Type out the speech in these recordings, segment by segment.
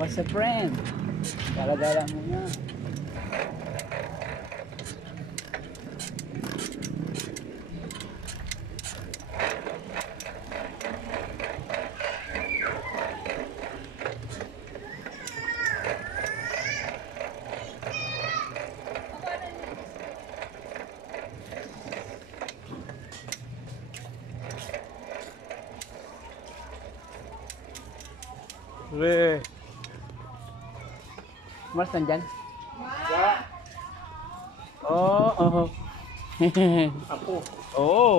What's a friend? Dala-dala muna. Weh. Mas nandyan? Ya, Oo. Oh. ako. Oo.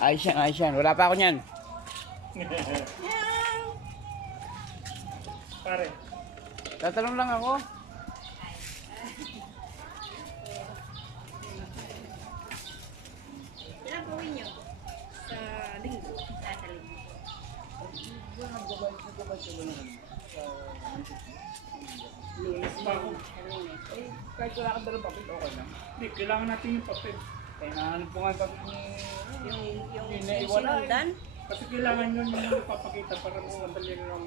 Ayos yan, ayos yan. Wala pa ako niyan. Pare, Tatanong lang ako. Ilan po inyo? Sa linggo? Sa linggo. lunes pa ako. Kahit wala kang dalang papel, okay lang. Hindi, kailangan natin yung papel. Kaya nahanap ko nga yung papel ni... Yung Iniiwala eh. sinundan? Kasi kailangan yun yung ipapakita para mas madali lang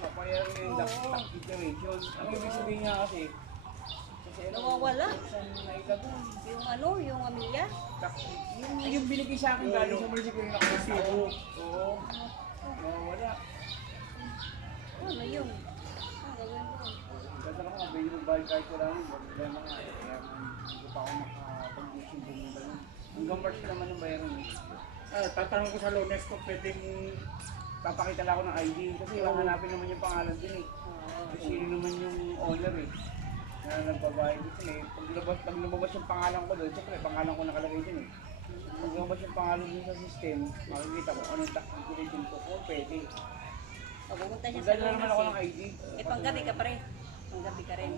Papayaran yung duck declaration. Ang ibig sabihin niya kasi... Kasi Nawawala. saan nailagay? Yung ano, yung amilya? Yung binigay sa akin galing sa munisipyo yung nakasibo. Oo. Wala. Ano yun? Ang gagawin ko. Ganda ka mga bayo magbayad kahit wala rin. Problema nga eh. Kaya hindi pa ako makapag-mission pumunta nun. Hanggang March naman ang bayaran eh. tatanong ko sa lunes kung pwedeng Papakita lang ako ng ID kasi hanapin naman yung pangalan din eh. Kasi sino naman yung owner eh. Na nagbabayad dito eh. Pag lumabas yung pangalan ko doon, siyempre pangalan ko nakalagay din eh. Pag lumabas yung pangalan dun sa system, makikita ko anong tax calculation ko kung pwede. Pag pumunta siya sa Magdala naman ako ng lunes ID. eh. Panggabi ka pa rin. Panggabi ka rin.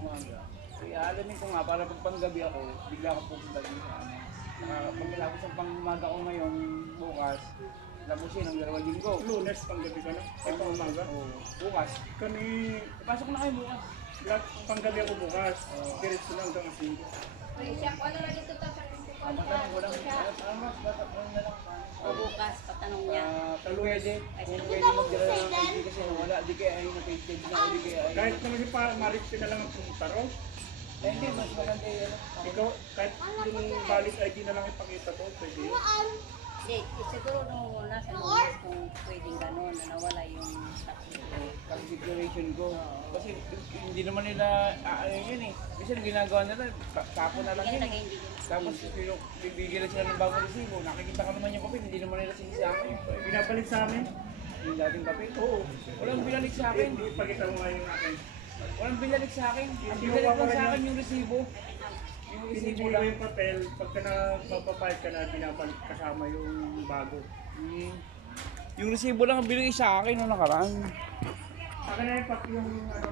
Kaya alamin ko nga, para pag panggabi ako, bigla ako pupunta din sa ano. Pag ilapos ang pangumaga ko ngayon, bukas, labusin ang 2 linggo. lunes panggabi ka na. Ay, pangmaga. Oo, bukas. Kami, Ipasok na kayo bukas. lahat panggabi ako bukas. Diretso lang hanggang 5. Patanong ko lang, ano mas, ano na lang, O bukas, patanong niya. kung pwede, kung pwede magdala ng ID kasi wala, di kaya ay na-page na, di kaya ay... Kahit naman yung Maris na lang ang pumunta ro. Eh, hindi, mas maganda yun. Ikaw, kahit yung valid ID na lang ipakita ko, pwede yun. Hindi, siguro nung nasa lunes kung pwedeng gano'n, na nawala yung tax. Tax declaration ko. Kasi hindi naman nila, ano yun eh. Kasi ang ginagawa nila, tapo na lang Kaya yun. talaga hindi din. Tapos bibigyan na sila ng bagong resibo. Nakikita ka naman yung papel, hindi naman nila sinisama yun. Binabalik sa amin? Yung dating papel. Oo. Walang binalik sa akin. Hindi, ipakita mo nga yung akin. Walang binalik sa akin. Ang Hindi binalik mo lang sa pa akin yung resibo. Yung resibo Pinibigay lang. yung papel, pagka napapapayad ka na, binabalik kasama yung bago. Yung resibo lang ang binigay sa akin noong nakaraan. Akin na yung ano